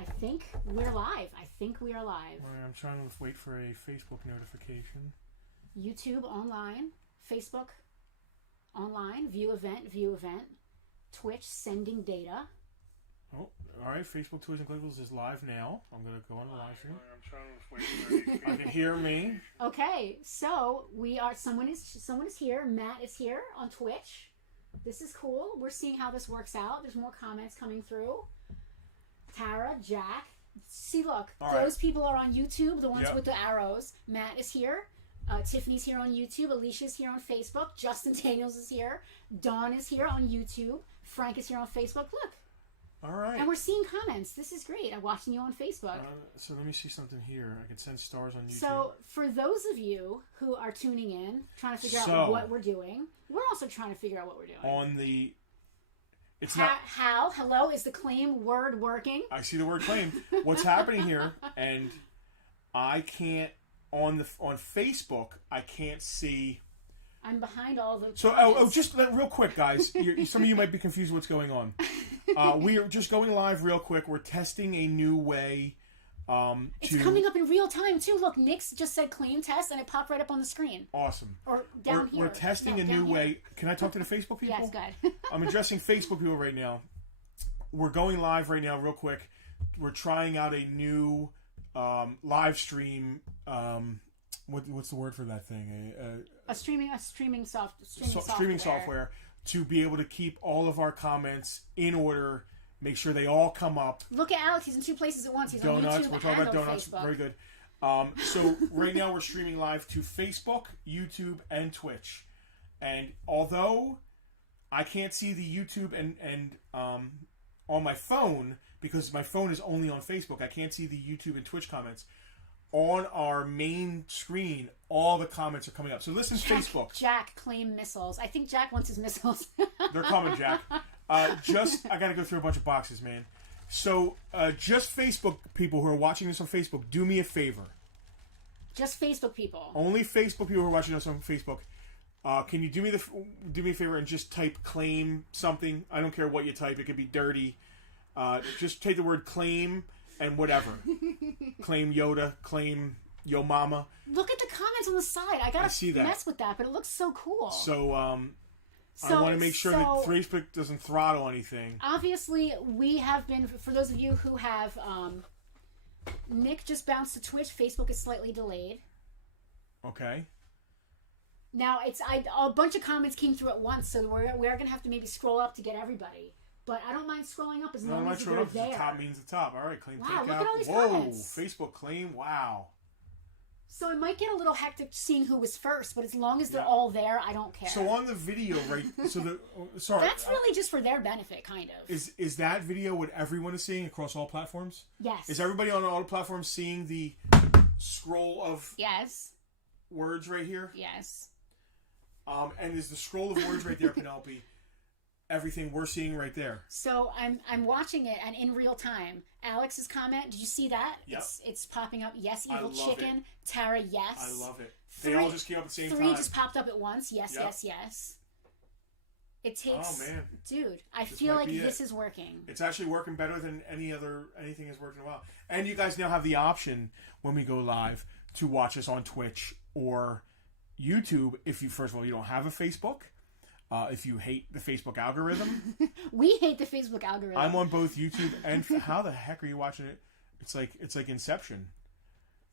I think we're live. I think we are live. All right, I'm trying to wait for a Facebook notification. YouTube online, Facebook online, view event, Twitch sending data. Oh, all right. Facebook Toys and Collectibles is live now. I'm gonna go on the live stream. I'm trying to wait for I can hear me. Okay, so we are. Someone is here. Matt is here on Twitch. This is cool. We're seeing how this works out. There's more comments coming through. Tara, Jack. See, look, all those right. people are on YouTube, the ones with the arrows. Matt is here. Tiffany's here on YouTube. Alicia's here on Facebook. Justin Daniels is here. Dawn is here on YouTube. Frank is here on Facebook. Look. All right. And we're seeing comments. This is great. I'm watching you on Facebook. So let me see something here. I can send stars on YouTube. So for those of you who are tuning in, trying to figure out what we're doing, we're also trying to figure out what we're doing. On the... It's hello, is the claim word working? I see the word claim. What's happening here, and I can't... On Facebook, I can't see... I'm behind all the... So, just real quick, guys. Some of you might be confused what's going on. We are just going live real quick. We're testing a new way It's coming up in real time, too. Look, Nick's just said claim test, and it popped right up on the screen. Awesome. Or down here. We're testing a new way. Can I talk to the Facebook people? Yes, good. I'm addressing Facebook people right now. We're going live right now real quick. We're trying out a new live stream... what's the word for that thing? Streaming software to be able to keep all of our comments in order, make sure they all come up. Look at Alex; he's in two places at once. He's donuts. on YouTube We're talking about donuts. Facebook. Very good. So right now we're streaming live to Facebook, YouTube, and Twitch. And although I can't see the YouTube and on my phone because my phone is only on Facebook, I can't see the YouTube and Twitch comments. On our main screen, all the comments are coming up. So listen, Facebook. Jack, claim missiles. I think Jack wants his missiles. They're coming, Jack. I got to go through a bunch of boxes, man. So just Facebook people who are watching this on Facebook, do me a favor. Just Facebook people. Only Facebook people who are watching us on Facebook. Can you do me a favor and just type claim something? I don't care what you type. It could be dirty. Just take the word claim and whatever. Claim Yoda, claim Yo Mama. Look at the comments on the side. I gotta mess with that, but it looks so cool. So, I want to make sure that Facebook doesn't throttle anything. Obviously, we have been, for those of you who have, Nick just bounced to Twitch. Facebook is slightly delayed. Okay. Now, a bunch of comments came through at once, so we're going to have to maybe scroll up to get everybody. But I don't mind scrolling up as long as you're there. The top means the top. All right, claim wow, takeout. Look at all these comments. Facebook claim. Wow. So it might get a little hectic seeing who was first, but as long as they're all there, I don't care. So on the video, right? Sorry. That's really just for their benefit, kind of. Is that video what everyone is seeing across all platforms? Yes. Is everybody on all the platforms seeing the scroll of words right here? Yes. And is the scroll of words right there, Penelope? Everything we're seeing right there. So I'm watching it, and in real time, Alex's comment. Did you see that? Yep. It's popping up. Yes, evil chicken. It. Tara, yes. I love it. They all just came up at the same time. 3 just popped up at once. Yes, yes. It takes. Oh man, dude, I feel like this is working. It's actually working better than anything has worked in a while. And you guys now have the option when we go live to watch us on Twitch or YouTube. If you first of all you don't have a Facebook. If you hate the Facebook algorithm. We hate the Facebook algorithm. I'm on both YouTube and... How the heck are you watching it? It's like Inception.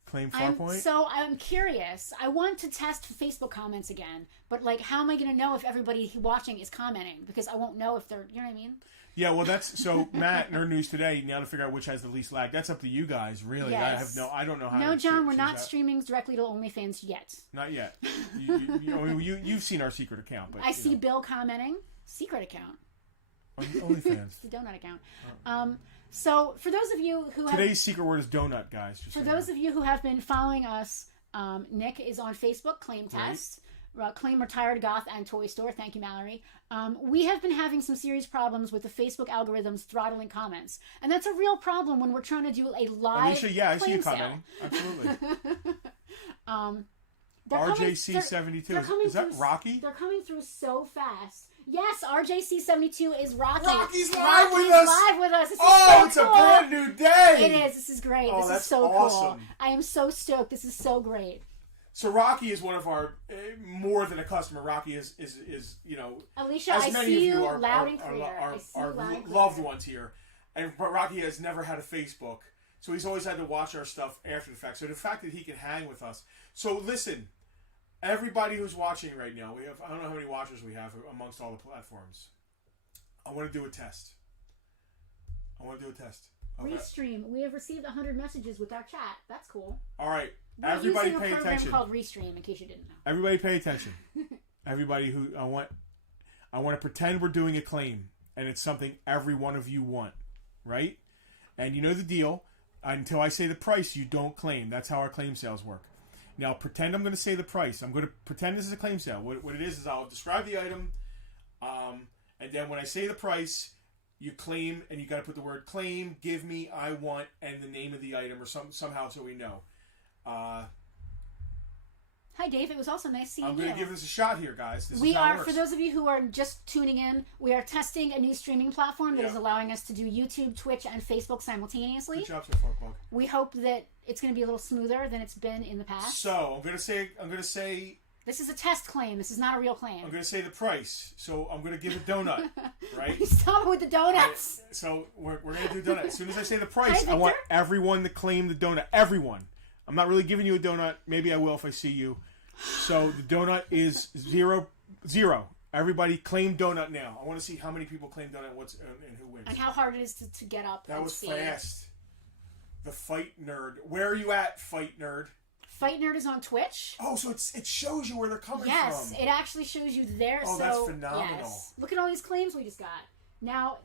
Claim Farpoint. So I'm curious. I want to test Facebook comments again. But how am I going to know if everybody watching is commenting? Because I won't know if they're... You know what I mean? Yeah, well, that's... So, Matt, Nerd News Today, now to figure out which has the least lag. That's up to you guys, really. Yes. I don't know how No, John, we're not streaming directly to OnlyFans yet. Not yet. You've seen our secret account. But I see Bill commenting. Secret account. OnlyFans. It's the donut account. So, for those of you who Today's secret word is donut, guys. For those of you who have been following us, Nick is on Facebook, Claim Test. Claim Retired Goth and Toy Store. Thank you, Mallory. We have been having some serious problems with the Facebook algorithms throttling comments. And that's a real problem when we're trying to do a live Alicia, I see you commenting. Absolutely. RJC72. Is that Rocky? They're coming through so fast. Yes, RJC72 is Rocky. Rocky's live with us. Live with us. This is Oh, so it's cool. a brand new day. It is. This is great. Oh, This that's is so awesome. cool. I am so stoked. This is so great. So Rocky is one of our more than a customer. Rocky is Alicia, as I many see of you are loud and clear. I see you loud and clear. loved ones here, but Rocky has never had a Facebook, so he's always had to watch our stuff after the fact. So the fact that he can hang with us. So listen, everybody who's watching right now, we have I don't know how many watchers we have amongst all the platforms. I want to do a test. Okay. Restream. We have received 100 messages with our chat. That's cool. All right. We're Everybody using pay a program attention. called Restream, in case you didn't know. Everybody pay attention. Everybody who I want to pretend we're doing a claim, and it's something every one of you want, right? And you know the deal. Until I say the price, you don't claim. That's how our claim sales work. Now pretend I'm going to say the price. I'm going to pretend this is a claim sale. What it is I'll describe the item, and then when I say the price, you claim, and you got to put the word claim, give me, I want, and the name of the item, or somehow so we know. Hi, Dave. It was also nice seeing you. I'm going to give this a shot here, guys. We are, for those of you who are just tuning in, we are testing a new streaming platform that is allowing us to do YouTube, Twitch, and Facebook simultaneously. Good job so far, Bug. We hope that it's going to be a little smoother than it's been in the past. So I'm going to say. This is a test claim. This is not a real claim. I'm going to say the price. So I'm going to give a donut, right? Stop with the donuts. So we're going to do donut. As soon as I say the price, I want everyone to claim the donut. Everyone. I'm not really giving you a donut. Maybe I will if I see you. So the donut is 0. Everybody claim donut now. I want to see how many people claim donut and who wins. And how hard it is to get up. That was fast. The Fight Nerd. Where are you at, Fight Nerd? Fight Nerd is on Twitch. Oh, so it shows you where they're coming from. Yes, it actually shows you there. Oh, so, that's phenomenal. Yes. Look at all these claims we just got. Now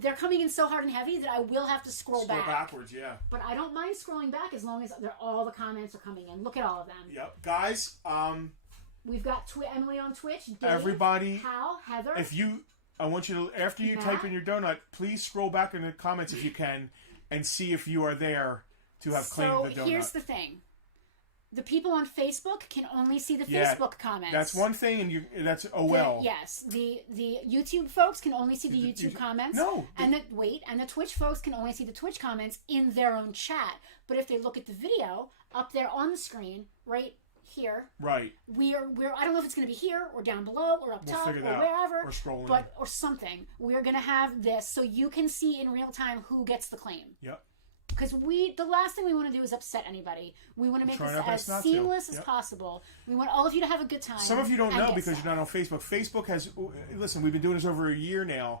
they're coming in so hard and heavy that I will have to scroll back. Backwards, yeah. But I don't mind scrolling back as long as all the comments are coming in. Look at all of them. Yep, guys. We've got Emily on Twitch. Dave, everybody, Hal, Heather. I want you to, after you type in your donut, please scroll back in the comments if you can, and see if you are there to have claimed the donut. So here's the thing. The people on Facebook can only see the Facebook comments. That's one thing, and that's well. Yes, the YouTube folks can only see the YouTube comments. No, and the Twitch folks can only see the Twitch comments in their own chat. But if they look at the video up there on the screen, right here, right, we're I don't know if it's going to be here or down below or up top or wherever, or scrolling, or something. We're going to have this so you can see in real time who gets the claim. Yep. Because the last thing we want to do is upset anybody. We want to make this as seamless as possible. We want all of you to have a good time. Some of you don't know because you're not on Facebook. Facebook has, listen, we've been doing this over a year now,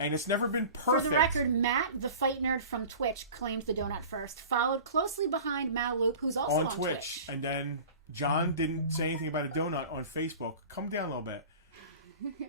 and it's never been perfect. For the record, Matt, the Fight Nerd from Twitch, claimed the donut first, followed closely behind Maloop, who's also on Twitch. And then John didn't say anything about a donut on Facebook. Come down a little bit.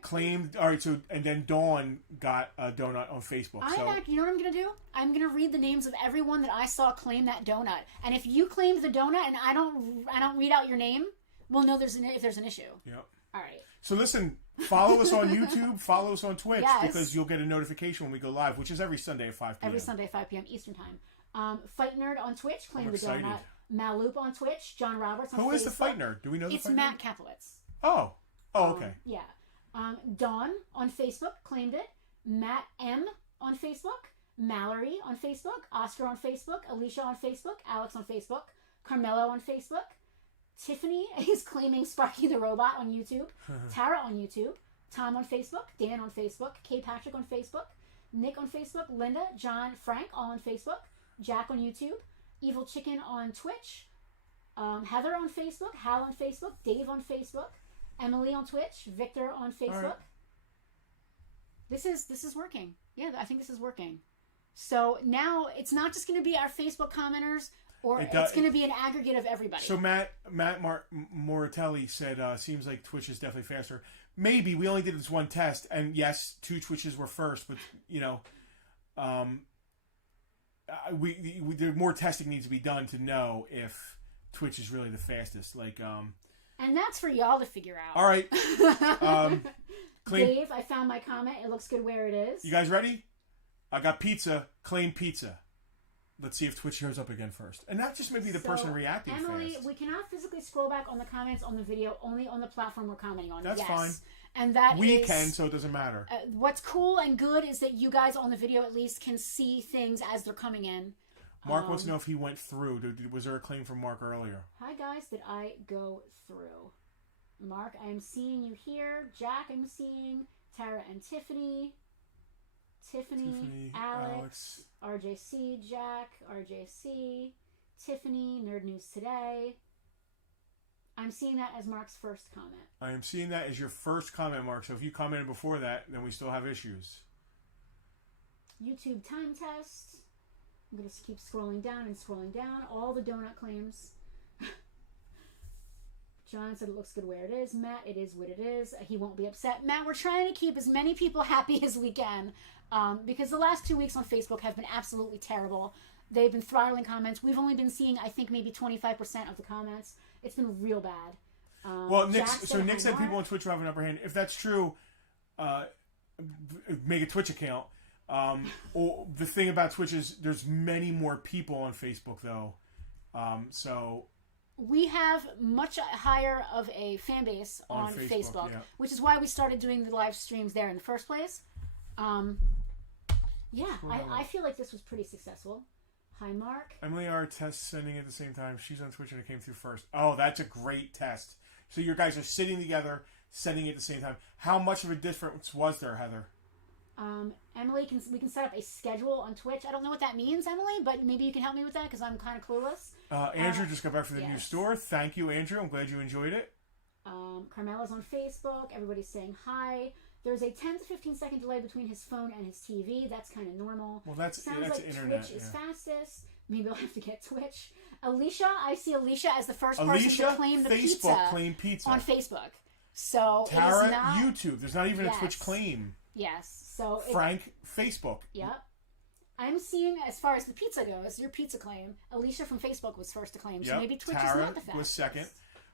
Claimed, all right, so, and then Dawn got a donut on Facebook. You know what I'm going to do? I'm going to read the names of everyone that I saw claim that donut. And if you claimed the donut and I don't read out your name, we'll know if there's an issue. Yep. All right. So listen, follow us on YouTube, follow us on Twitch, because you'll get a notification when we go live, which is every Sunday at 5 p.m. Every Sunday at 5 p.m. Eastern Time. Fight Nerd on Twitch claimed the donut. Maloop on Twitch. John Roberts on Facebook. Who is the Fight Nerd? Do we know the Fight Nerd? It's Matt Kaplowitz. Oh, okay. Yeah. Dawn on Facebook claimed it. Matt M on Facebook. Mallory on Facebook. Oscar on Facebook. Alicia on Facebook. Alex on Facebook. Carmelo on Facebook. Tiffany is claiming Sparky the Robot on YouTube. Tara on YouTube. Tom on Facebook. Dan on Facebook. Kay Patrick on Facebook. Nick on Facebook. Linda, John, Frank all on Facebook. Jack on YouTube. Evil Chicken on Twitch. Heather on Facebook. Hal on Facebook. Dave on Facebook. Emily on Twitch, Victor on Facebook. Right. This is working. Yeah, I think this is working. So now it's not just going to be our Facebook commenters, or it's going to be an aggregate of everybody. So Matt Moratelli said, seems like Twitch is definitely faster. Maybe we only did this one test, and yes, 2 Twitches were first, but there more testing needs to be done to know if Twitch is really the fastest. And that's for y'all to figure out. All right. Dave, I found my comment. It looks good where it is. You guys ready? I got pizza. Claim pizza. Let's see if Twitch shows up again first. And not just maybe the person reacting Emily, fast. we cannot physically scroll back on the comments on the video, only on the platform we're commenting on. That's fine. And that we can, so it doesn't matter. What's cool and good is that you guys on the video at least can see things as they're coming in. Mark wants to know if he went through. Was there a claim from Mark earlier? Hi guys, did I go through? Mark, I am seeing you here. Jack, I'm seeing. Tara and Tiffany, Alex, RJC, Jack, RJC, Tiffany, Nerd News Today. I'm seeing that as Mark's first comment. I am seeing that as your first comment, Mark. So if you commented before that, then we still have issues. YouTube time test. I'm going to keep scrolling down and scrolling down. All the donut claims. John said it looks good where it is. Matt, it is what it is. He won't be upset. Matt, we're trying to keep as many people happy as we can because the last 2 weeks on Facebook have been absolutely terrible. They've been throttling comments. We've only been seeing, I think, maybe 25% of the comments. It's been real bad. Well, Nick said people on Twitch will have an upper hand. If that's true, make a Twitch account. Or the thing about Twitch is there's many more people on Facebook, though. So... We have much higher of a fan base on Facebook, yeah. Which is why we started doing the live streams there in the first place. I feel like this was pretty successful. Hi, Mark. Emily R. test sending at the same time. She's on Twitch and it came through first. Oh, that's a great test. So your guys are sitting together, sending it at the same time. How much of a difference was there, Heather? Emily, we can set up a schedule on Twitch. I don't know what that means, Emily, but maybe you can help me with that because I'm kind of clueless. Andrew just got back from the new store. Thank you, Andrew. I'm glad you enjoyed it. Carmela's on Facebook. Everybody's saying hi. There's a 10 to 15 second delay between his phone and his TV. That's kind of normal. Well, that's like internet. Twitch is fastest. Maybe I'll have to get Twitch. Alicia, I see Alicia as the first person to claim the Facebook claim pizza on Facebook. So Tara, it is not, YouTube. There's not even a Twitch claim. Yes. So Frank, Facebook. Yep. I'm seeing, as far as the pizza goes, your pizza claim. Alicia from Facebook was first to claim, so maybe Twitch is not the fastest. Was second.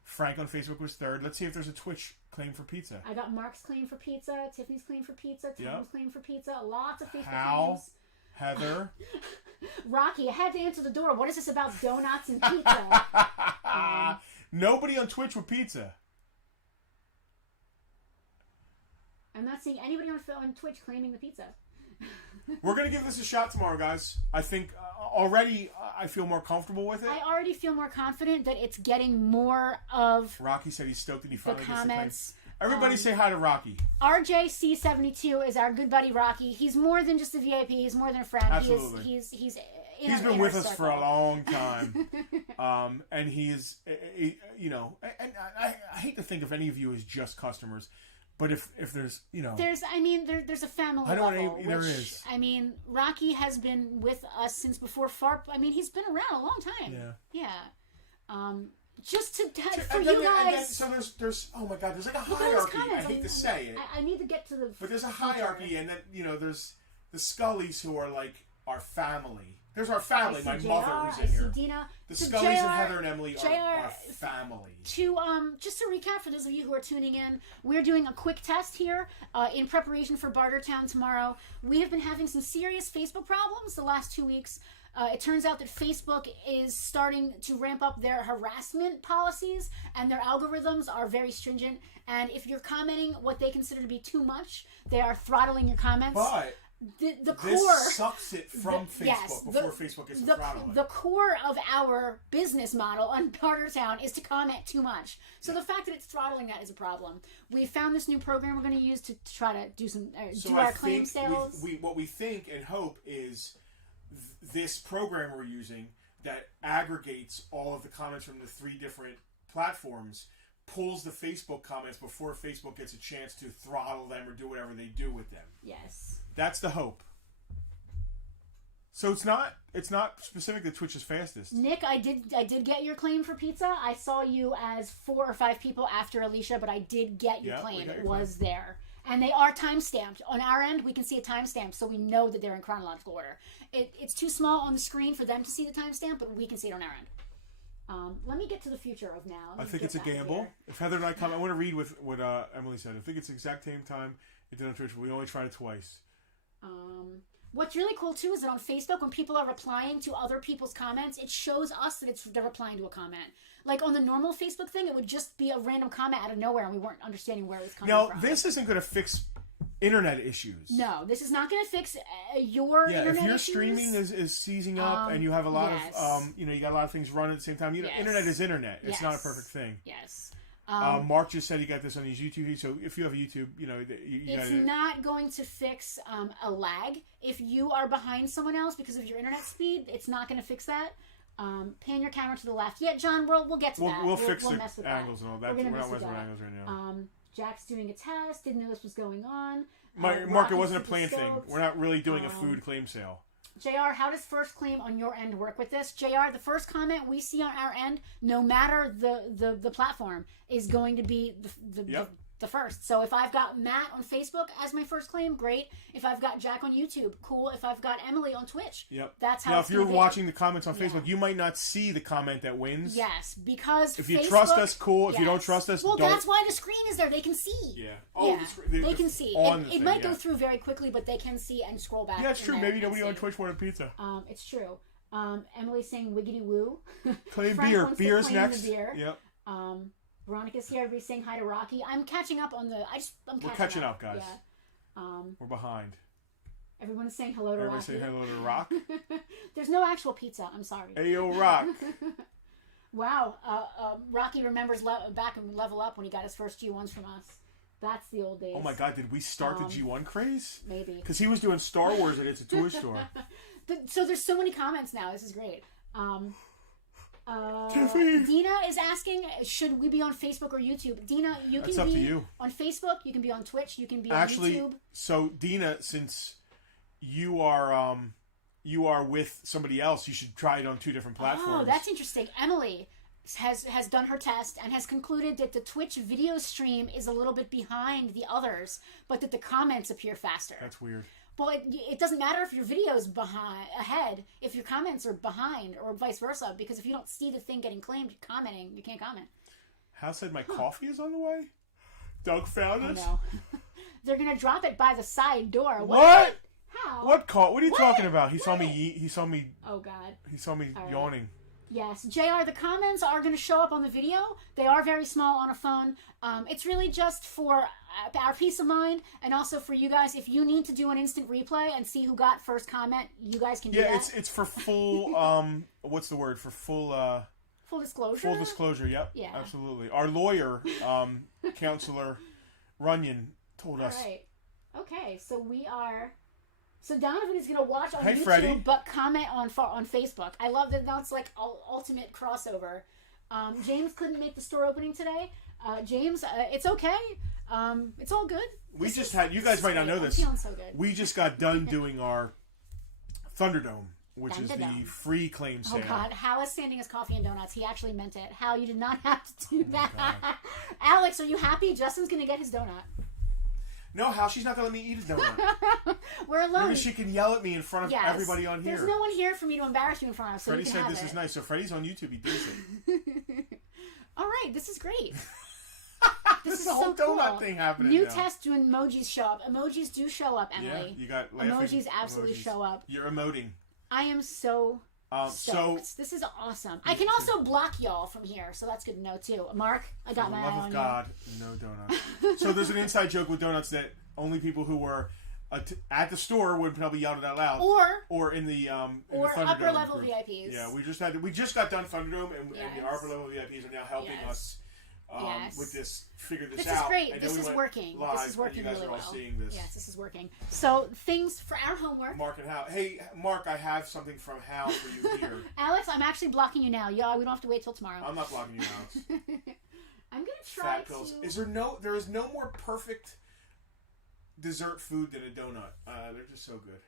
Frank on Facebook was third. Let's see if there's a Twitch claim for pizza. I got Mark's claim for pizza, Tiffany's claim for pizza, Tom's claim for pizza, lots of Facebook claims. Heather. Rocky, I had to answer the door. What is this about donuts and pizza? Nobody on Twitch with pizza. I'm not seeing anybody on Twitch claiming the pizza. We're going to give this a shot tomorrow, guys. I think already I feel more comfortable with it. I already feel more confident that it's getting more of Rocky said he's stoked that he finally the comments. Gets the claim. Everybody say hi to Rocky. RJC72 is our good buddy Rocky. He's more than just a VIP. He's more than a friend. Absolutely. He's been with us for a long time. And he is, you know, and I hate to think of any of you as just customers. But if there's, you know... There's a family I don't level. there is. I mean, Rocky has been with us since before FARP. I mean, he's been around a long time. Yeah. Just for you guys... So there's oh my God, there's like a hierarchy. I hate to say it. I need to get to the... But there's a hierarchy, and then, you know, there's the Scullys who are like our family. There's our family, my mother who's in here. Dina. The Scullys and Heather and Emily are our family. Just to recap for those of you who are tuning in, we're doing a quick test here in preparation for Bartertown tomorrow. We have been having some serious Facebook problems the last 2 weeks. It turns out that Facebook is starting to ramp up their harassment policies, and their algorithms are very stringent. And if you're commenting what they consider to be too much, they are throttling your comments. But the core this sucks it from Facebook before Facebook gets to throttle it. The core of our business model on Bartertown is to comment too much. So the fact that it's throttling that is a problem. We found this new program we're going to use to try to do some do our claim sales. What we think and hope is this program we're using that aggregates all of the comments from the 3 different platforms pulls the Facebook comments before Facebook gets a chance to throttle them or do whatever they do with them. Yes. That's the hope. So it's not specific that Twitch is fastest. Nick, I did get your claim for pizza. I saw you as 4 or 5 people after Alicia, but I did get your claim. It was there. And they are time-stamped. On our end, we can see a timestamp, so we know that they're in chronological order. It's too small on the screen for them to see the timestamp, but we can see it on our end. Let me get to the future of now. I think it's a gamble. If Heather and I come, I want to read with what Emily said. I think it's the exact same time it did on Twitch, but we only tried it twice. What's really cool too is that on Facebook, when people are replying to other people's comments, it shows us that they're replying to a comment. Like on the normal Facebook thing, it would just be a random comment out of nowhere, and we weren't understanding where it was coming from. Now, this isn't going to fix internet issues. No, this is not going to fix your internet if your issues. streaming is seizing up and you have a lot of, you got a lot of things running at the same time. Internet is internet. It's not a perfect thing. Yes. Mark just said he got this on his YouTube, so if you have a YouTube, it's not going to fix a lag. If you are behind someone else because of your internet speed, it's not going to fix that. Pan your camera to the left. Yeah, John, we'll get to that. We'll fix the mess with angles that. and all that. We're not messing with angles right now. Jack's doing a test. Didn't know this was going on. Mark, it wasn't a planned thing. We're not really doing a food claim sale. JR, how does first claim on your end work with this? JR, the first comment we see on our end, no matter the platform, is going to be the first. So if I've got Matt on Facebook as my first claim, great. If I've got Jack on YouTube, cool. If I've got Emily on Twitch, that's how. Now, if you're watching the comments on Facebook, you might not see the comment that wins. Yes, because if you trust us, cool. If you don't trust us, well, that's why the screen is there. They can see. Yeah. Oh, they can see. It might go through very quickly, but they can see and scroll back. Yeah, it's true. Maybe nobody on Twitch wanted pizza. It's true. Emily's saying wiggity woo. Claim beer. Beer's next. Yep. Veronica's here. Everybody's saying hi to Rocky. I'm catching up on the. We're catching up, guys. Yeah. We're behind. Everyone is saying hello to Rocky. Everybody saying hello to Rock. There's no actual pizza. I'm sorry. Hey, yo, Rock. Wow. Rocky remembers back and Level Up when he got his first G1s from us. That's the old days. Oh my God! Did we start the G1 craze? Maybe. Because he was doing Star Wars at It's a Toy Store. So there's so many comments now. This is great. Dina is asking, should we be on Facebook or YouTube? Dina, That's can up be to you. On Facebook, you can be on Twitch, you can be on YouTube. So Dina, since you are with somebody else, you should try it on 2 different platforms. Oh, that's interesting. Emily has done her test and has concluded that the Twitch video stream is a little bit behind the others, but that the comments appear faster. That's weird. Well, it doesn't matter if your video's ahead, if your comments are behind, or vice versa, because if you don't see the thing getting claimed, commenting, you can't comment. Hal said my coffee is on the way? Doug found us? No. They're going to drop it by the side door. What? How? What are you talking about? He saw me. Oh, God. He saw me yawning. Yes, JR, the comments are going to show up on the video. They are very small on a phone. It's really just for our peace of mind, and also for you guys. If you need to do an instant replay and see who got first comment, you guys can do that. Yeah, it's for full, what's the word? For full... full disclosure? Full disclosure, yep. Yeah. Absolutely. Our lawyer, Counselor Runyon, told us. All right. Okay, so we are... So Donovan is going to watch on YouTube, Freddie. but comment on Facebook. I love that that's like ultimate crossover. James couldn't make the store opening today. James, it's okay. It's all good. You guys might not know this. I'm feeling so good. We just got done doing our Thunderdome, which is the free claim sale. Oh God, Hal is sending us coffee and donuts. He actually meant it. Hal, you did not have to do that. Alex, are you happy? Justin's going to get his donut. No, Hal, she's not going to let me eat his donut. We're alone. Maybe she can yell at me in front of everybody on here. There's no one here for me to embarrass you in front of. So Freddie said this is nice. So Freddie's on YouTube. He does it. All right, this is great. This is the whole donut thing happening. New test when emojis show up. Emojis do show up, Emily. Yeah, you got laughing emojis. Absolutely show up. You're emoting. I am so stoked. This is awesome. I can also block y'all from here, so that's good to know too. Mark, I got my eye on you. For the love of God, no donut. So there's an inside joke with donuts that only people who were at the store would probably yell it out loud, or in the upper level group. VIPs. Yeah, we just got done Thunderdome, and the upper level VIPs are now helping us with this. Figure this out. This is great. And this is working. This is working really well. Seeing this. Yes, this is working. So things for our homework. Mark and Hal. Hey, Mark, I have something from Hal for you here. Alex, I'm actually blocking you now. Yeah, we don't have to wait till tomorrow. I'm not blocking you, Alex. I'm gonna try Fat pills. There is no more perfect dessert food than a donut. They're just so good.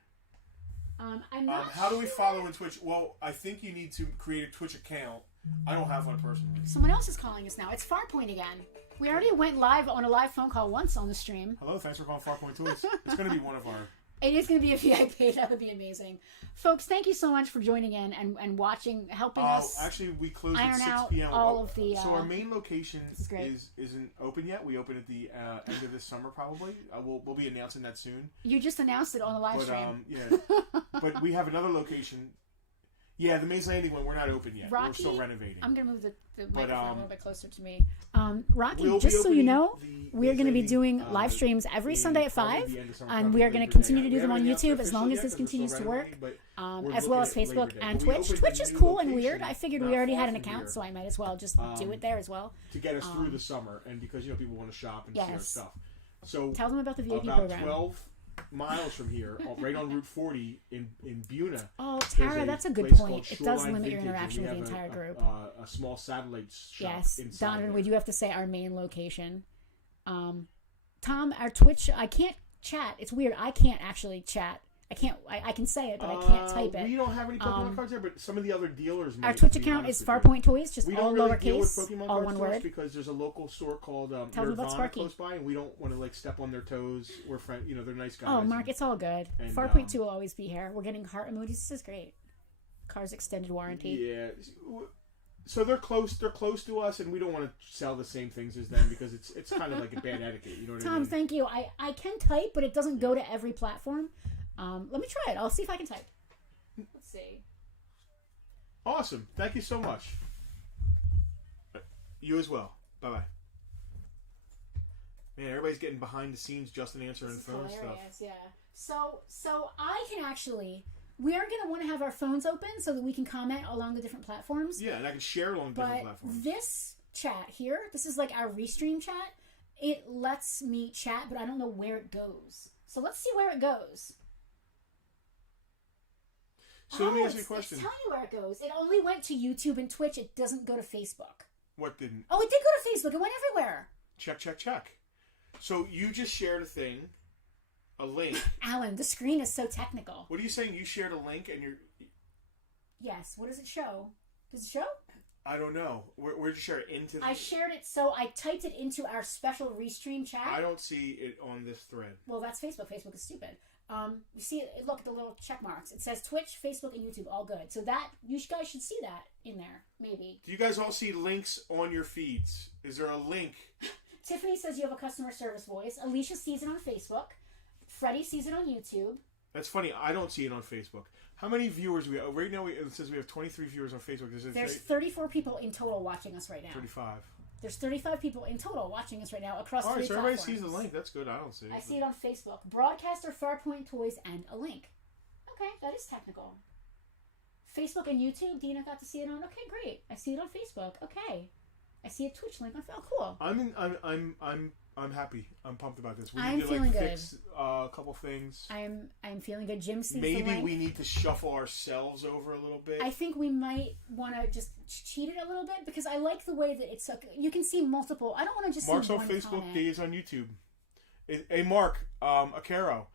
I'm not how do we follow in Twitch? Well, I think you need to create a Twitch account. I don't have one personally. Someone else is calling us now. It's Farpoint again. We already went live on a live phone call once on the stream. Hello, thanks for calling Farpoint Toys. It's going to be one of our It is going to be a VIP. That would be amazing. Folks, thank you so much for joining in and watching, helping us. Actually, we close iron at 6 out p.m. all of the. So our main location great. isn't open yet. We open at the end of this summer, probably. We'll be announcing that soon. You just announced it on the live stream. But we have another location. Yeah, the Maze Landing one, we're not open yet. Rocky, we're still renovating. I'm going to move the microphone a little bit closer to me. Rocky, just so you know, we're going to be doing live streams every Sunday at 5, and we are going to continue to do them on YouTube as long as this continues to work, as well as Facebook and Twitch. Twitch is cool and weird. I figured we already had an account, so I might as well just do it there as well. To get us through the summer, and because, people want to shop and see our stuff. So tell them about the VIP about program. 12 miles from here, right on Route 40 in Buna. Oh, Tara, that's a good point. It does limit your interaction with the entire group. A small satellite shop. Yes, inside Donovan, there. we do have to say our main location. Tom, our Twitch, I can't chat. It's weird. I can't actually chat. I can say it, but I can't type it. We don't have any Pokemon cards there, but some of the other dealers might. Our Twitch account is Farpoint Toys, just all lowercase, all one word. Because there's a local store called Nirvana close by, and we don't want to step on their toes. We're they're nice guys. Oh, Mark, it's all good. Farpoint 2 will always be here. We're getting heart emojis. This is great. Car's extended warranty. Yeah. So they're close to us, and we don't want to sell the same things as them because it's kind of like a bad etiquette. You know what I mean? Tom, thank you. I can type, but it doesn't go to every platform. Let me try it. I'll see if I can type. Let's see. Awesome. Thank you so much. You as well. Bye-bye. Man, everybody's getting behind the scenes Justin answering phone stuff. Yeah. So I can actually... We are going to want to have our phones open so that we can comment along the different platforms. Yeah, and I can share it on different platforms. This chat here, this is like our Restream chat. It lets me chat, but I don't know where it goes. So let's see where it goes. So let me ask you a question. It's telling you where it goes. It only went to YouTube and Twitch. It doesn't go to Facebook. What didn't? Oh, it did go to Facebook. It went everywhere. Check. So you just shared a link. Alan, the screen is so technical. What are you saying? You shared a link and you're... Yes. What does it show? Does it show? I don't know. Where'd you share it? Into? I shared it, so I typed it into our special Restream chat. I don't see it on this thread. Well, that's Facebook. Facebook is stupid. You see, look at the little check marks. It says Twitch, Facebook, and YouTube, all good. So that, you guys should see that in there, maybe. Do you guys all see links on your feeds? Is there a link? Tiffany says you have a customer service voice. Alicia sees it on Facebook. Freddie sees it on YouTube. That's funny. I don't see it on Facebook. How many viewers do we have? Right now, it says we have 23 viewers on Facebook. There's 34 people in total watching us right now. 35. There's 35 people in total watching us right now across all right, 3 so platforms. everybody sees the link. That's good. I don't see it. I see it on Facebook. Broadcaster, Farpoint Toys, and a link. Okay, that is technical. Facebook and YouTube. Dina got to see it on. Okay, great. I see it on Facebook. Okay, I see a Twitch link. Oh, cool. I'm happy. I'm pumped about this. We I'm need to feeling good. Fix a couple things. I'm feeling good. Jim sees Maybe the link. we need to shuffle ourselves over a little bit. I think we might want to just cheat it a little bit because I like the way that it's. You can see multiple. I don't want to just Mark's see on one Facebook. comment. Dave's on YouTube. Hey, Mark, Acaro,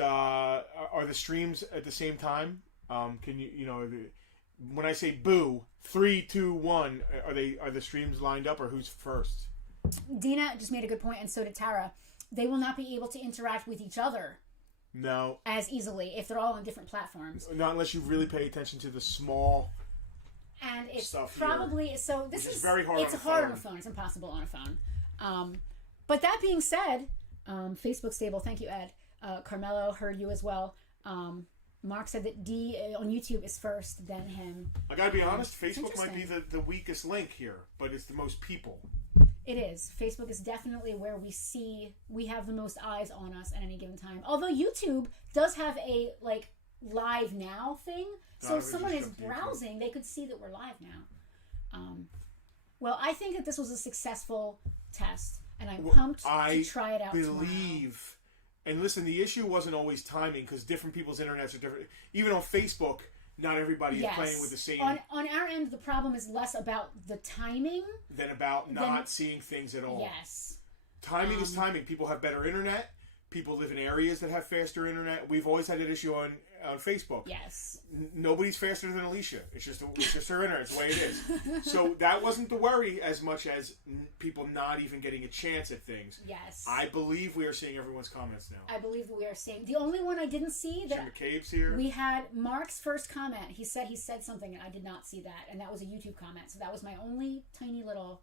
are the streams at the same time? Can when I say boo, 3, 2, 1, are the streams lined up or who's first? Dina just made a good point, and so did Tara. They will not be able to interact with each other. No. As easily if they're all on different platforms. Not unless you really pay attention to the small. And it's stuff probably here, so. This is very hard. It's hard on a phone. It's impossible on a phone. But that being said, Facebook stable. Thank you, Ed. Carmelo heard you as well. Mark said that D on YouTube is first, then him. I gotta be honest. Facebook might be the weakest link here, but it's the most people. It is. Facebook is definitely where we have the most eyes on us at any given time. Although YouTube does have a live now thing, so if someone is browsing, they could see that we're live now. Well, I think that this was a successful test, and I'm pumped to try it out tomorrow. And listen, the issue wasn't always timing because different people's internets are different. Even on Facebook, not everybody is playing with the same. On our end, the problem is less about the timing than about not seeing things at all. Yes. Timing is timing. People have better internet. people live in areas that have faster internet. We've always had that issue on Facebook. Yes. Nobody's faster than Alicia. It's just her internet. It's the way it is. So that wasn't the worry as much as people not even getting a chance at things. Yes. I believe we are seeing everyone's comments now. I believe we are seeing. The only one I didn't see that Jim McCabe's here. We had Mark's first comment. He said something, and I did not see that, and that was a YouTube comment. So that was my only tiny little.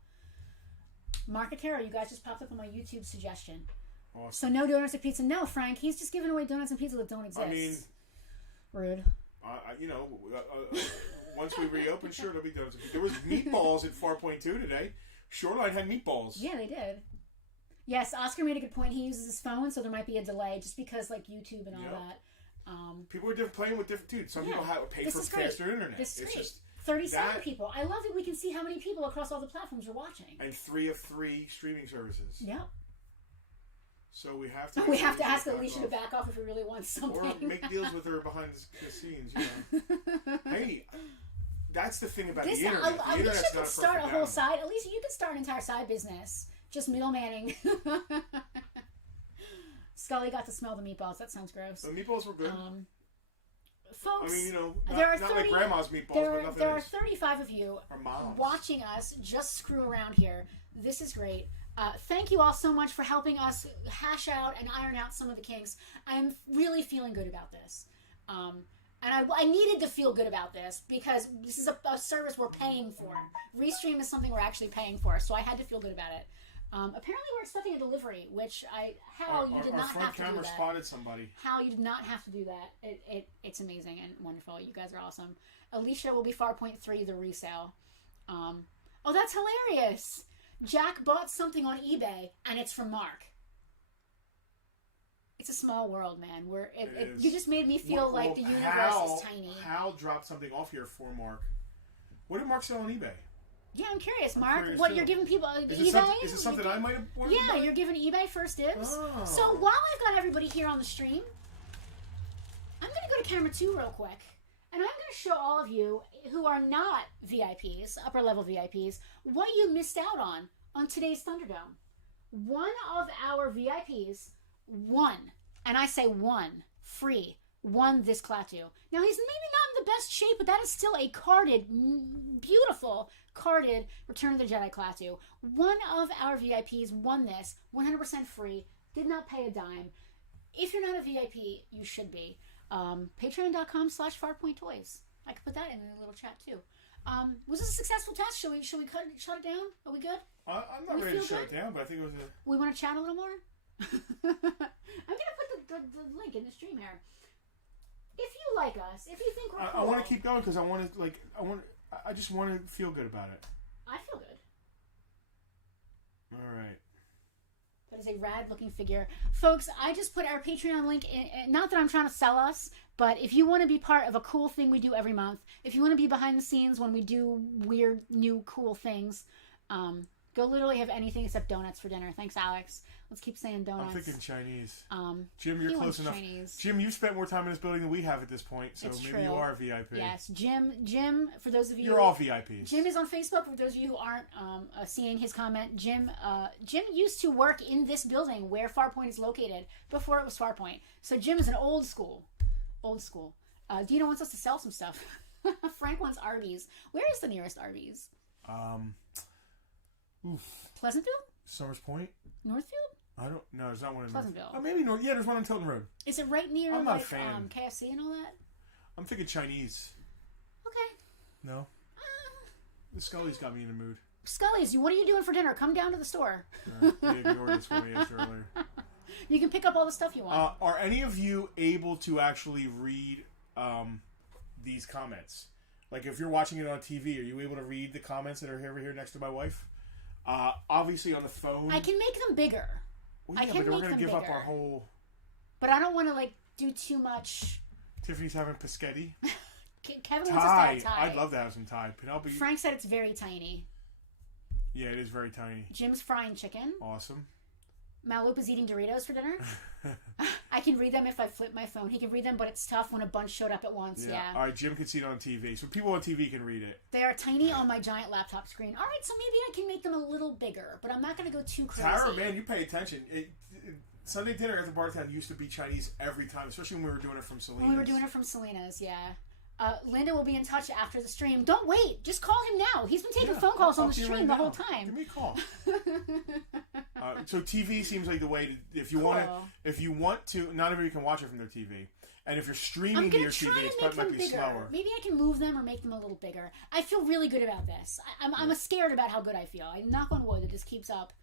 Mark and Kara, you guys just popped up on my YouTube suggestion. Awesome. So no donuts and pizza. No, Frank. He's just giving away donuts and pizza that don't exist. I mean, rude. Once we reopen, sure, there'll be donuts. There was meatballs at Farpoint 2 today. Shoreline had meatballs. Yeah, they did. Yes, Oscar made a good point. He uses his phone, so there might be a delay, just because like YouTube and all that. People are playing with different. Dude, some people have paid for faster internet. This is it's great. just 37 people. I love that we can see how many people across all the platforms are watching. And 3 of 3 streaming services. Yep. So we have to. We have to ask Alicia to back off if we really want something. Or make deals with her behind the scenes. Hey, that's the thing about the internet. Alicia could start a whole side. Alicia, you could start an entire side business. Just middlemaning. Scully got to smell the meatballs. That sounds gross. The meatballs were good. Folks, I mean, there are not 30, like grandma's meatballs, there, but nothing there are is. 35 of you watching us just screw around here. This is great. Thank you all so much for helping us hash out and iron out some of the kinks. I'm really feeling good about this. And I needed to feel good about this because this is a service we're paying for. Restream is something we're actually paying for, so I had to feel good about it. Apparently we're expecting a delivery, which you did not have to do that. Our front camera spotted somebody. Hal, you did not have to do that. It's amazing and wonderful. You guys are awesome. Alicia will be Farpoint 3, the resale. Oh, that's hilarious. Jack bought something on eBay, and it's from Mark. It's a small world, man. You just made me feel like the universe is tiny. Hal dropped something off here for Mark. What did Mark sell on eBay? Yeah, I'm curious, Mark. You're giving people eBay? Is it something I might have wanted to buy? You're giving eBay first dibs. Oh. So while I've got everybody here on the stream, I'm going to go to camera 2 real quick. And I'm going to show all of you who are not VIPs, upper level VIPs, what you missed out on today's Thunderdome. One of our VIPs won, and I say won, free, won this Klaatu. Now, he's maybe not in the best shape, but that is still a carded, beautiful carded Return of the Jedi Klaatu. One of our VIPs won this, 100% free, did not pay a dime. If you're not a VIP, you should be. Patreon.com/FarPointToys. I could put that in the little chat too. Was this a successful test? Shall we shut it down? Are we good? I'm not ready to shut it down, but I think it was We want to chat a little more? I'm going to put the link in the stream here. If you like us, if you think we're cool. I want to keep going because I just want to feel good about it. I feel good. All right. That is a rad looking figure. Folks, I just put our Patreon link in. Not that I'm trying to sell us, but if you want to be part of a cool thing we do every month, if you want to be behind the scenes when we do weird, new, cool things, go literally have anything except donuts for dinner. Thanks, Alex. Let's keep saying donuts. I'm thinking Chinese. Jim, you're close enough. Chinese. Jim, you've spent more time in this building than we have at this point, so it's maybe true. you are a VIP. Yes, Jim. For those of you, you're all VIPs. Jim is on Facebook. For those of you who aren't seeing his comment, Jim used to work in this building where Farpoint is located before it was Farpoint. So Jim is an old school. Dino wants us to sell some stuff. Frank wants Arby's. Where is the nearest Arby's? Pleasantville? Somers Point? Northfield? I don't know. There's not one in Pleasantville. Oh, maybe North. Yeah, there's one on Tilton Road. Is it right near I'm not a fan. KFC and all that? I'm thinking Chinese. Okay. No. The Scully's got me in the mood. Scully's, what are you doing for dinner? Come down to the store. They ignored this when we asked earlier. You can pick up all the stuff you want. Are any of you able to actually read these comments? Like, if you're watching it on TV, are you able to read the comments that are over here next to my wife? Obviously on the phone. I can make them bigger. Well, yeah, but we're going to give up our whole... But I don't want to, do too much... Tiffany's having Paschetti. Kevin wants us to have Thai. I'd love to have some Thai. Penelope... Frank said it's very tiny. Yeah, it is very tiny. Jim's frying chicken. Awesome. Maloup is eating Doritos for dinner. I can read them if I flip my phone. He can read them, but it's tough when a bunch showed up at once. Yeah. All right, Jim can see it on TV. So people on TV can read it. They are tiny on my giant laptop screen. All right, so maybe I can make them a little bigger, but I'm not going to go too crazy. Tara, man, you pay attention. Sunday dinner at the Bartown used to be Chinese every time, especially when we were doing it from Selena's. When we were doing it from Selena's, yeah. Linda will be in touch after the stream. Don't wait. Just call him now. He's been taking phone calls on the stream the whole time. Give me a call. So TV seems like the way to, if you want to, not everybody can watch it from their TV. And if you're streaming to your TV, it might be slower. Maybe I can move them or make them a little bigger. I feel really good about this. I'm scared about how good I feel. I knock on wood that this keeps up.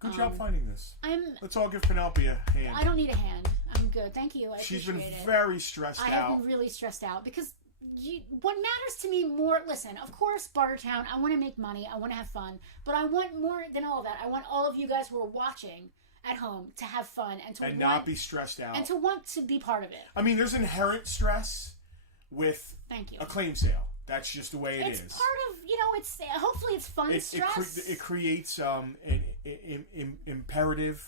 Good job finding this. Let's all give Penelope a hand. I don't need a hand. I'm good. Thank you. She's been very stressed out. I have been really stressed out because what matters to me more, listen, of course, Bartertown, I want to make money. I want to have fun. But I want more than all of that. I want all of you guys who are watching at home to have fun and not be stressed out and to want to be part of it. I mean, there's inherent stress with a claim sale. That's just the way it's part of, it's hopefully it's fun stress. It creates an imperative,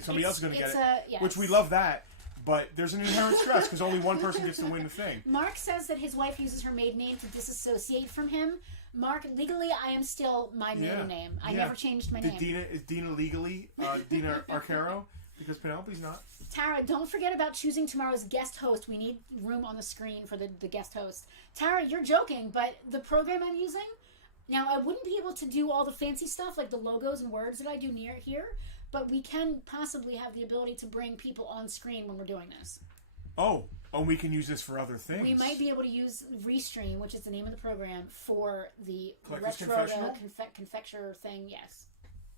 somebody else is going to get it, which we love that. But there's an inherent stress because only one person gets to win the thing. Mark says that his wife uses her maiden name to disassociate from him. Mark, legally, I am still my maiden name. I never changed my name. Is Dina legally Dina Arcaro? Because Penelope's not. Tara, don't forget about choosing tomorrow's guest host. We need room on the screen for the guest host. Tara, you're joking, but the program I'm using, now I wouldn't be able to do all the fancy stuff like the logos and words that I do near here, but we can possibly have the ability to bring people on screen when we're doing this. Oh, we can use this for other things. We might be able to use Restream, which is the name of the program, for the Collector's retro confecture thing, yes.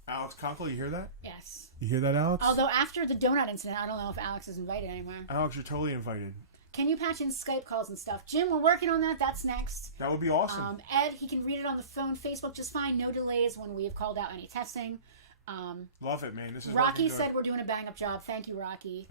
Alex Conkle, you hear that? Yes. You hear that, Alex? Although after the donut incident, I don't know if Alex is invited anymore. Alex, you're totally invited. Can you patch in Skype calls and stuff? Jim, we're working on that. That's next. That would be awesome. Ed, he can read it on the phone. Facebook, just fine. No delays when we have called out any testing. Love it, man. This is Rocky said we're doing a bang-up job. Thank you, Rocky.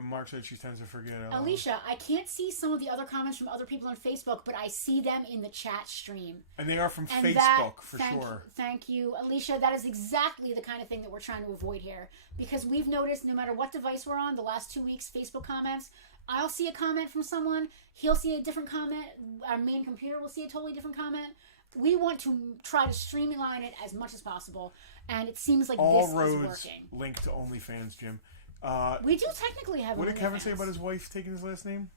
Mark said she tends to forget. Alicia, I can't see some of the other comments from other people on Facebook, but I see them in the chat stream. And they are from Facebook, for sure. Thank you, Alicia. That is exactly the kind of thing that we're trying to avoid here. Because we've noticed no matter what device we're on, the last 2 weeks, Facebook comments, I'll see a comment from someone, he'll see a different comment, our main computer will see a totally different comment. We want to try to streamline it as much as possible, and it seems like all this roads is working. Link to OnlyFans, Jim. We do technically have. What did Kevin say about his wife taking his last name?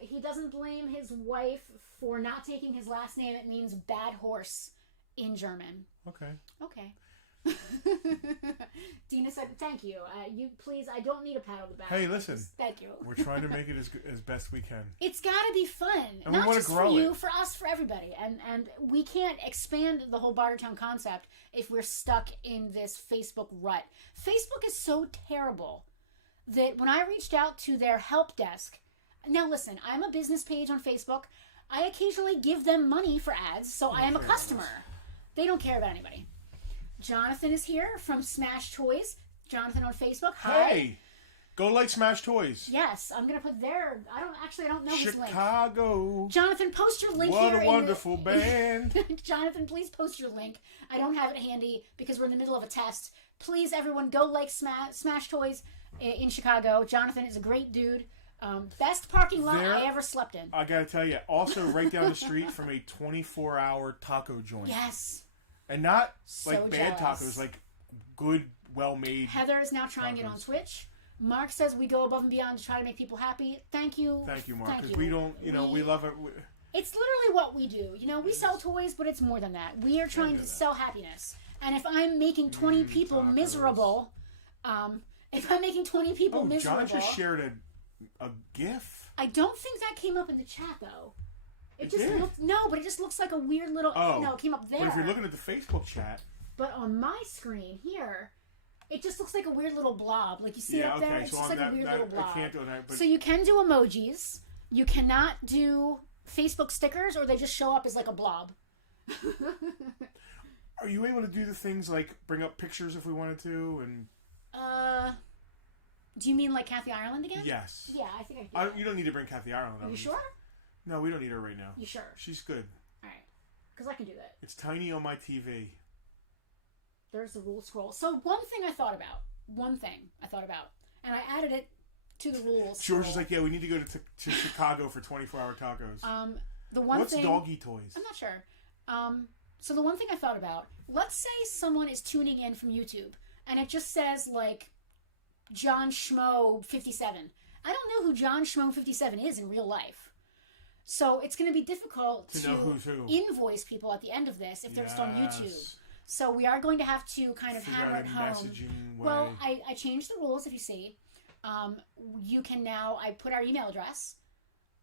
He doesn't blame his wife for not taking his last name. It means bad horse in German. Okay. Dina said, "Thank you. You please. I don't need a pat on the back. Hey, listen. Thank you. We're trying to make it as best we can. It's got to be fun, and not we just grow for you, for us, for everybody. And we can't expand the whole Bartertown concept if we're stuck in this Facebook rut. Facebook is so terrible that when I reached out to their help desk, now listen, I'm a business page on Facebook. I occasionally give them money for ads, so I am a customer. They don't care about anybody." Jonathan is here from Smash Toys. Jonathan on Facebook. Hi. Hey, go like Smash Toys. Yes, I'm gonna put their. I don't know his link. Chicago. Jonathan, post your link what here. What a wonderful band. Jonathan, please post your link. I don't have it handy because we're in the middle of a test. Please, everyone, go like Smash Toys in Chicago. Jonathan is a great dude. Best parking lot I ever slept in. I gotta tell you, also right down the street from a 24-hour taco joint. Yes. And not so bad jealous. tacos, like good, well-made. Heather is now trying it on Twitch. Mark says we go above and beyond to try to make people happy. Thank you. Thank you, Mark. Because we don't, we love it. It's literally what we do. We sell toys, but it's more than that. We are trying to sell happiness. And if I'm making 20 people miserable, miserable. John just shared a GIF. I don't think that came up in the chat, though. It just looks like a weird little. Oh, no, it came up there. But if you're looking at the Facebook chat, but on my screen here, it just looks like a weird little blob. Like you see it up there, it's just like a weird little blob. I can't do that. But... So you can do emojis. You cannot do Facebook stickers, or they just show up as like a blob. Are you able to do the things like bring up pictures if we wanted to and? Do you mean like Kathy Ireland again? Yes. Yeah, I think I do. You don't need to bring Kathy Ireland. Are you sure? No, we don't need her right now. You sure? She's good. All right. Because I can do that. It's tiny on my TV. There's the rule scroll. So one thing I thought about, and I added it to the rules. George is like, yeah, we need to go to Chicago for 24-hour tacos. What's doggy toys? I'm not sure. So the one thing I thought about, let's say someone is tuning in from YouTube, and it just says, like, John Schmo 57. I don't know who John Schmo 57 is in real life. So it's going to be difficult to know who's who. Invoice people at the end of this if they're just on YouTube. So we are going to have to kind of hammer it home. Well, I changed the rules, if you see. You can now, I put our email address,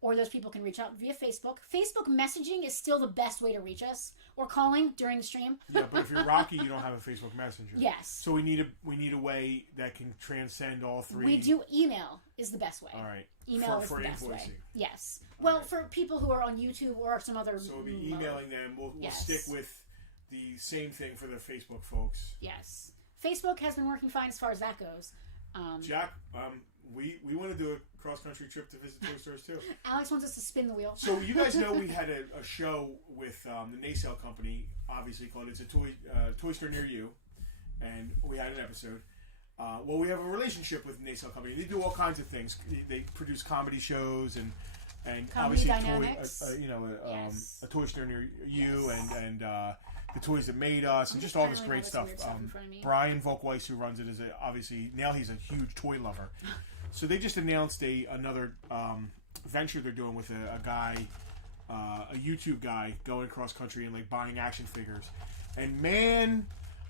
or those people can reach out via Facebook. Facebook messaging is still the best way to reach us, or calling during the stream. Yeah, but if you're Rocky, you don't have a Facebook Messenger. Yes. So we need a way that can transcend all three. We do email is the best way. All right. Email is the best way. Yes. Well, for people who are on YouTube or some other. So we'll be emailing them. We'll stick with the same thing for the Facebook folks. Yes. Facebook has been working fine as far as that goes. Jack, we want to do a cross-country trip to visit toy stores too. Alex wants us to spin the wheel. So you guys know we had a show with the Naysale Company, obviously called It's a Toy Store Near You, and we had an episode. Well, we have a relationship with Naysale Company. They do all kinds of things. They produce comedy shows and comedy obviously a Toy Store Near You and the toys that made us and just all this great stuff. Brian Volkweiss, who runs it, is obviously now he's a huge toy lover. So they just announced another venture they're doing with a guy, a YouTube guy, going cross country and like buying action figures. And man,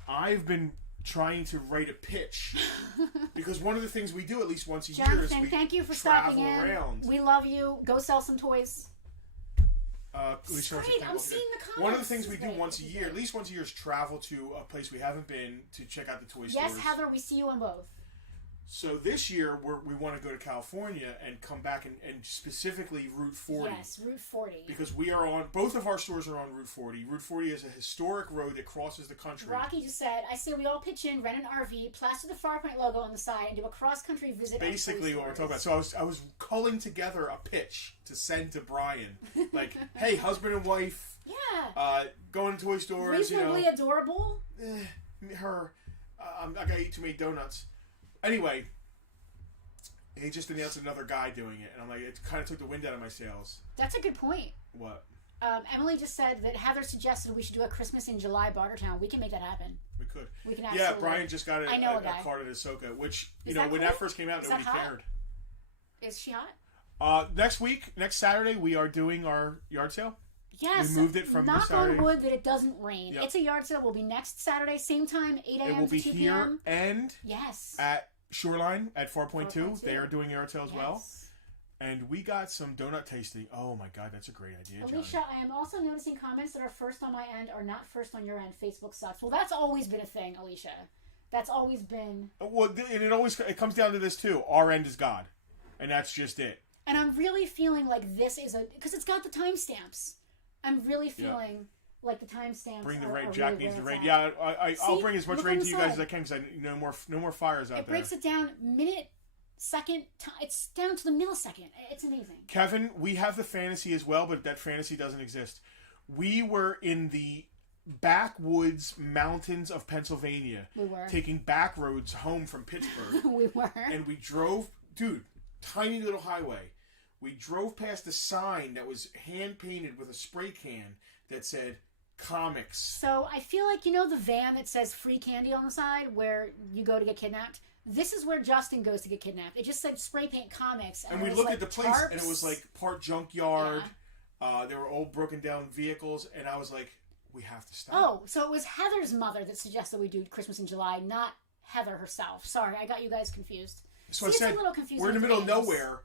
I've been trying to write a pitch because one of the things we do at least once a year is we thank you for travel stopping in. around. We love you. Go sell some toys. Great. I'm seeing the comments. One of the things we do once a year, at least once a year, is travel to a place we haven't been to check out the toy stores. Yes, Heather, we see you on both. So this year, we want to go to California and come back and specifically Route 40. Yes, Route 40. Because we are on, both of our stores are on Route 40. Route 40 is a historic road that crosses the country. Rocky just said, I say we all pitch in, rent an RV, plaster the Farpoint logo on the side, and do a cross-country visit. Basically what we're talking about. So I was culling together a pitch to send to Brian. Like, hey, husband and wife. Yeah. Going to toy stores. Reasonably adorable. I gotta eat too many donuts. Anyway, he just announced another guy doing it, and I'm like, it kind of took the wind out of my sails. That's a good point. What? Emily just said that Heather suggested we should do a Christmas in July Bartertown. We can make that happen. We could. We can absolutely. Yeah, Brian just got a card at Ahsoka, which, when that first came out, nobody cared. Is she hot? Next Saturday, we are doing our yard sale. Yes. We moved it from knock this Saturday. on wood that it doesn't rain. Yep. It's a yard sale. Will be next Saturday, same time, 8 a.m. It will be to 2 here p.m. and yes, at Shoreline at 4.2. They are doing yard sale as well. And we got some donut tasting. Oh my God, that's a great idea, Alicia, Johnny. I am also noticing comments that are first on my end are not first on your end. Facebook sucks. Well, that's always been a thing, Alicia. That's always been. Well, and it comes down to this too. Our end is God, and that's just it. And I'm really feeling like this is because it's got the timestamps. I'm really feeling like the timestamps. Bring the rain. Jack really needs the rain. at. Yeah, I'll bring as much rain to you guys as I can because no more fires out there. It breaks it down minute, second. It's down to the millisecond. It's amazing. Kevin, we have the fantasy as well, but that fantasy doesn't exist. We were in the backwoods mountains of Pennsylvania. We were taking back roads home from Pittsburgh. We were, and we drove, tiny little highway. We drove past a sign that was hand painted with a spray can that said comics. So I feel like, the van that says free candy on the side where you go to get kidnapped? This is where Justin goes to get kidnapped. It just said spray paint comics. And we looked at the place and it was like part junkyard. Yeah. There were old broken down vehicles. And I was like, we have to stop. Oh, so it was Heather's mother that suggested we do Christmas in July, not Heather herself. Sorry, I got you guys confused. So I said, we're in the middle of nowhere.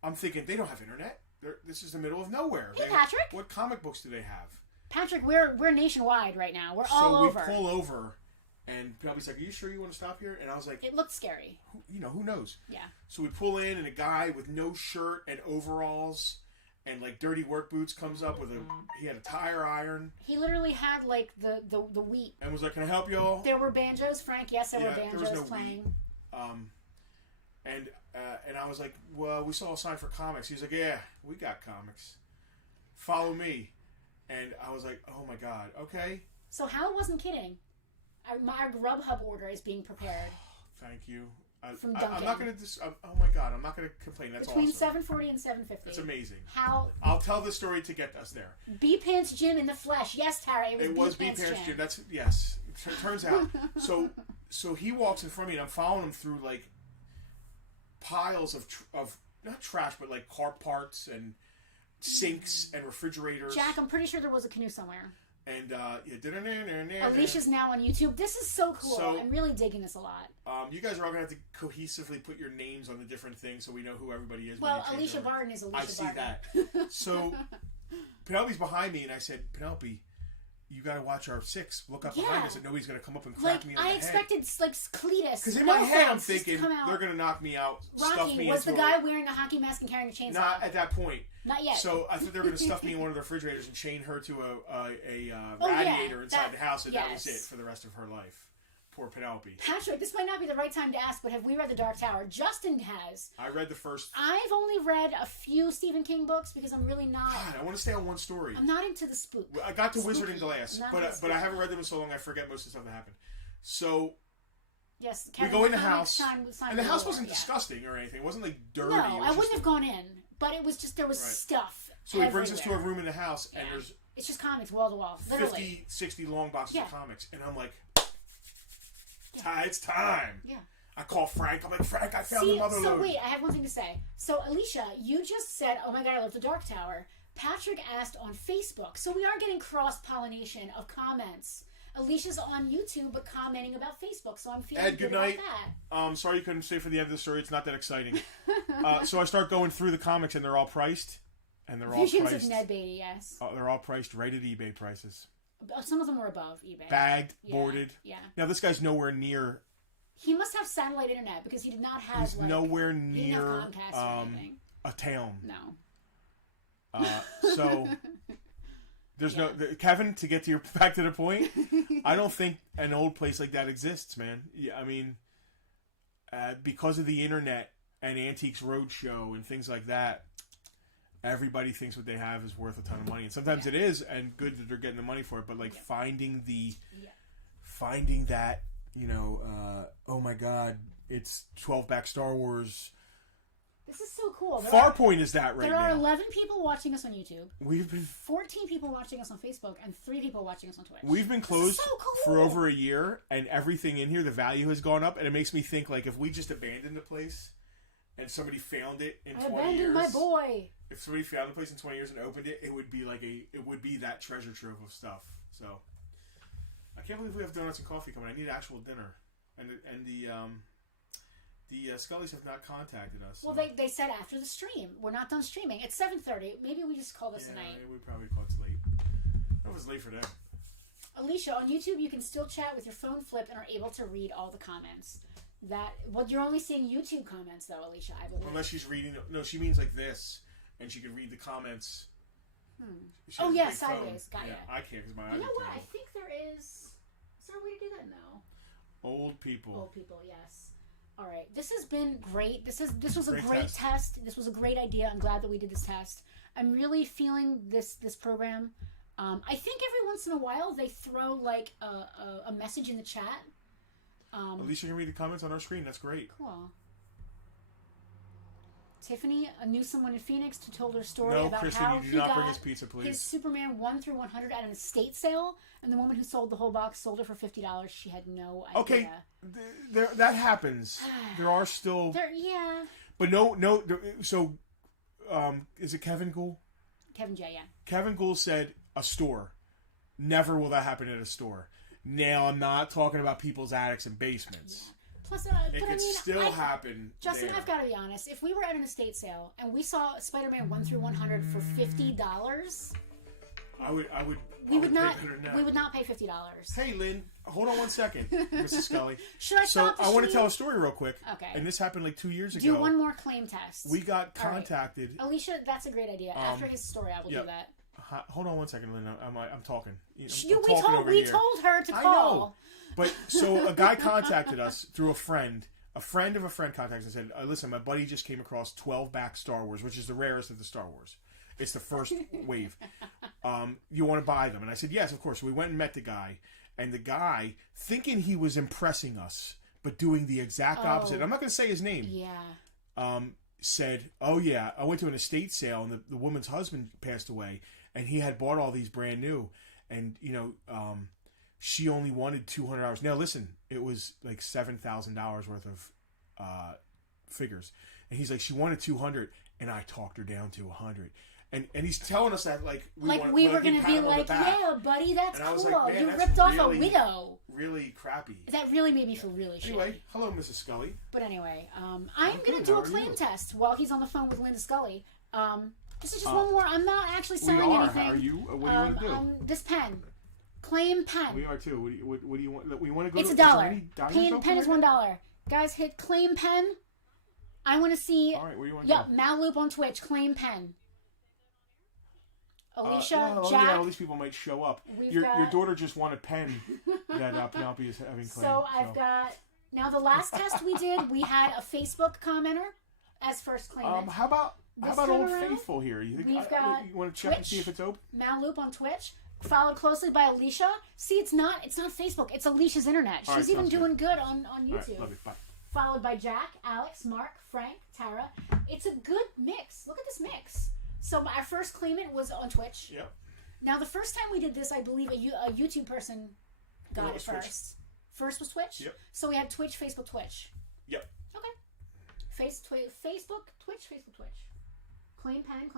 I'm thinking, they don't have internet. This is the middle of nowhere. Hey, Patrick. What comic books do they have? Patrick, we're nationwide right now. We're all over. So we pull over, and Penelope's like, are you sure you want to stop here? And I was like... It looked scary. Who knows? Yeah. So we pull in, and a guy with no shirt and overalls and, dirty work boots comes up with he had a tire iron. He literally had, the wheat. And was like, can I help y'all? There were banjos, Frank. Yes, there were banjos there was no playing. Wheat. And I was like, well, we saw a sign for comics. He was like, yeah, we got comics. Follow me. And I was like, oh my God, okay. So Hal wasn't kidding. Our Grubhub order is being prepared. Thank you. From Dunkin'. I'm not going to oh my God, I'm not going to complain. That's Between awesome. $7.40 and $7.50. That's amazing. Hal. I'll tell the story to get us there. B Pants Jim in the flesh. Yes, Tara, it was B Pants Jim. That's, yes. turns out, so he walks in front of me, and I'm following him through like piles of not trash, but like car parts and sinks and refrigerators. Jack, I'm pretty sure there was a canoe somewhere. And Alicia's now on YouTube. This is so cool. So, I'm really digging this a lot. You guys are all gonna have to cohesively put your names on the different things so we know who everybody is. Well, Alicia Barton is Alicia Barton. I see that. So Penelope's behind me, and I said, Penelope, you gotta watch our 6. Look up behind us, and nobody's gonna come up and crack me on the head. I expected like Cletus. Because in my head, I'm thinking they're gonna knock me out. Rocky stuff me was the guy wearing a hockey mask and carrying a chainsaw. Not at that point. Not yet. So I thought they were going to stuff me in one of the refrigerators and chain her to a radiator inside the house, and that was it for the rest of her life. Poor Penelope. Patrick, this might not be the right time to ask, but have we read The Dark Tower? Justin has. I read the first. I've only read a few Stephen King books because I'm really not. God, I want to stay on one story. I'm not into the spook. I got to Wizard and Glass, but I haven't read them in so long I forget most of the stuff that happened. So. Yes, Kevin, we go in the house, and the house wasn't disgusting or anything. It wasn't like dirty. No, I wouldn't have gone in, but it was just there was stuff. So he brings us to a room in the house, and there's it's just comics wall to wall, literally 50, 60 long boxes of comics, and I'm like, it's time. Yeah. I call Frank. I'm like, Frank, I found the mother load. So wait, I have one thing to say. So Alicia, you just said, "Oh my God, I love The Dark Tower." Patrick asked on Facebook, so we are getting cross pollination of comments. Alicia's on YouTube, but commenting about Facebook, so I'm feeling good about that. Sorry you couldn't stay for the end of the story. It's not that exciting. So I start going through the comics, and they're all priced. And they're Visions all priced. of Ned Beatty, yes. They're all priced right at eBay prices. Some of them were above eBay. Bagged, boarded. Yeah. Now this guy's nowhere near. He must have satellite internet because he did not have. He's nowhere near a town. No. So there's no Kevin. To get to back to the point, I don't think an old place like that exists, man. Yeah, I mean, because of the internet and Antiques Roadshow and things like that. Everybody thinks what they have is worth a ton of money, and sometimes it is, and good that they're getting the money for it. But like finding that, oh my God, it's 12-back Star Wars. This is so cool. Farpoint is that right now. There are 11 people watching us on YouTube. We've been 14 people watching us on Facebook, and 3 people watching us on Twitch. We've been closed for over a year, and everything in here, the value has gone up, and it makes me think like if we just abandoned the place. And somebody found it in 20 years. I abandoned my boy. If somebody found the place in 20 years and opened it, it would be that treasure trove of stuff. So I can't believe we have donuts and coffee coming. I need actual dinner. And the Scullys have not contacted us. Well, they said after the stream. We're not done streaming. It's 7:30. Maybe we just call this a night. We probably call it late. That was late for them. Alicia, on YouTube, you can still chat with your phone flipped and are able to read all the comments. You're only seeing YouTube comments though, Alicia, I believe. Unless she's reading. No, she means like this, and she can read the comments. Oh yeah, sideways. Got it. I can't because my eyes. You know what? I think there is. Is there a way to do that? No. Old people. Yes. All right. This has been great. This was a great test. This was a great idea. I'm glad that we did this test. I'm really feeling this program. I think every once in a while they throw like a message in the chat. At least you can read the comments on our screen. That's great. Cool. Tiffany knew someone in Phoenix who told her story about Kristen, how you do he not got bring his pizza, please. His Superman 1 through 100 at an estate sale, and the woman who sold the whole box sold it for $50. She had no idea. Okay, that happens. There are still... But no. So, is it Kevin Gould? Kevin J, yeah. Kevin Gould said a store. Never will that happen at a store. Now, I'm not talking about people's attics and basements. Yeah. Plus, it could still happen. Justin, there. I've got to be honest. If we were at an estate sale and we saw Spider-Man 1 through 100 for $50, we would not pay $50. Hey, Lynn, hold on one second, Mrs. Scully. Should I stop? So I want to tell a story real quick. Okay. And this happened like 2 years ago. Do one more claim test. We got contacted. Right. Alicia, that's a great idea. After his story, I will do that. Hold on one second, Lynn. I'm talking. We told her to call. I know. But so a guy contacted us through a friend. A friend of a friend contacted us and said, listen, my buddy just came across 12-back Star Wars, which is the rarest of the Star Wars. It's the first wave. You want to buy them? And I said, yes, of course. So we went and met the guy. And the guy, thinking he was impressing us, but doing the exact opposite. I'm not going to say his name. Yeah. Said, oh, yeah, I went to an estate sale, and the woman's husband passed away, and he had bought all these brand new. And, she only wanted $200. Now listen, it was like $7,000 worth of figures, and he's like, she wanted 200, and I talked her down to 100. And he's telling us that like we were going to be like, yeah, buddy, that's cool. Like, man, you that's ripped off a really, widow. Really crappy. That really made me feel really shitty. Anyway, hello, Mrs. Scully. But anyway, I'm going to do a claim test while he's on the phone with Linda Scully. This is just one more. I'm not actually selling anything. How are you? What do you want to do? This pen. Claim pen. We are too. What do you want? We want to go it's to... $1. Pen is $1. Guys, hit claim pen. I want to see... All right, where do you want to go? Malloop on Twitch. Claim pen. Alicia, Jack. Yeah, all these people might show up. Your daughter just won a pen that Penelope is having claimed. So I've got... Now, the last test we did, we had a Facebook commenter as first claimant. How about Old Faithful here? You think you want to check Twitch, and see if it's open? Malloop on Twitch, followed closely by Alicia. See, it's not Facebook. It's Alicia's internet. She's even doing good on YouTube. All right, love it. Bye. Followed by Jack, Alex, Mark, Frank, Tara. It's a good mix. Look at this mix. So our first claimant was on Twitch. Yep. Now the first time we did this, I believe a YouTube person got it first. Twitch. First was Twitch. Yep. So we had Twitch, Facebook, Twitch. Yep. Okay. Facebook, Twitch, Facebook, Twitch. Claim pen.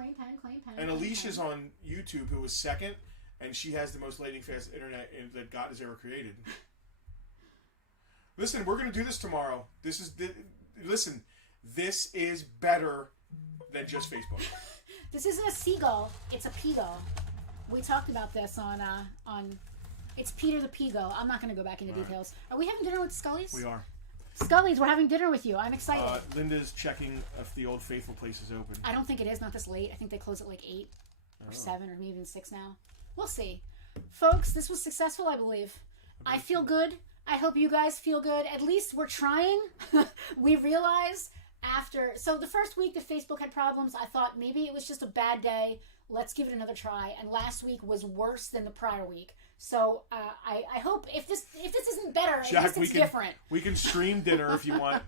And Alicia's on YouTube, who was second, and she has the most lightning fast internet that God has ever created. Listen, we're going to do this tomorrow. This is better than just Facebook. This isn't a seagull, it's a peagull. We talked about this on it's Peter the Peagull. I'm not going to go back into details. Are we having dinner with Scully's? We are. Scully's, we're having dinner with you. I'm excited. Linda's checking if the Old Faithful place is open. I don't think it is, not this late. I think they close at like 8 or 7 or maybe even 6 now. We'll see. Folks, this was successful, I believe. I feel good. I hope you guys feel good. At least we're trying. We realized so the first week that Facebook had problems, I thought maybe it was just a bad day. Let's give it another try. And last week was worse than the prior week. So I hope if this isn't better, Jack, at least it's different. We can stream dinner if you want.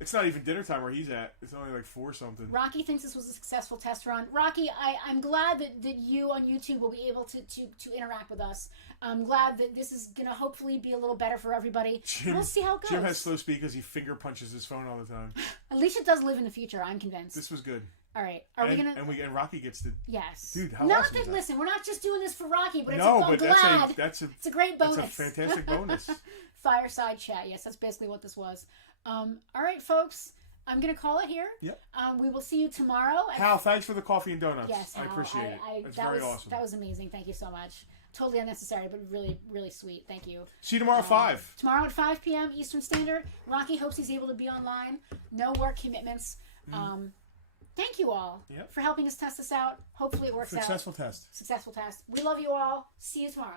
It's not even dinner time where he's at. It's only like 4 something. Rocky thinks this was a successful test run. Rocky, I'm glad that you on YouTube will be able to interact with us. I'm glad that this is going to hopefully be a little better for everybody. We'll see how it goes. Jim has slow speed because he finger punches his phone all the time. Alicia does live in the future, I'm convinced. This was good. All right. And Rocky gets to... Yes. Dude, how Not awesome that, is that? Listen, we're not just doing this for Rocky, but I'm glad. It's a great bonus. It's a fantastic bonus. Fireside chat. Yes, that's basically what this was. All right, folks. I'm going to call it here. Yep. We will see you tomorrow. Hal, thanks for the coffee and donuts. Yes, Hal, I appreciate it. It's very awesome. That was amazing. Thank you so much. Totally unnecessary, but really, really sweet. Thank you. See you tomorrow at 5. Tomorrow at 5 p.m. Eastern Standard. Rocky hopes he's able to be online. No work commitments. Thank you all for helping us test this out. Hopefully it works out. Successful test. Successful test. We love you all. See you tomorrow.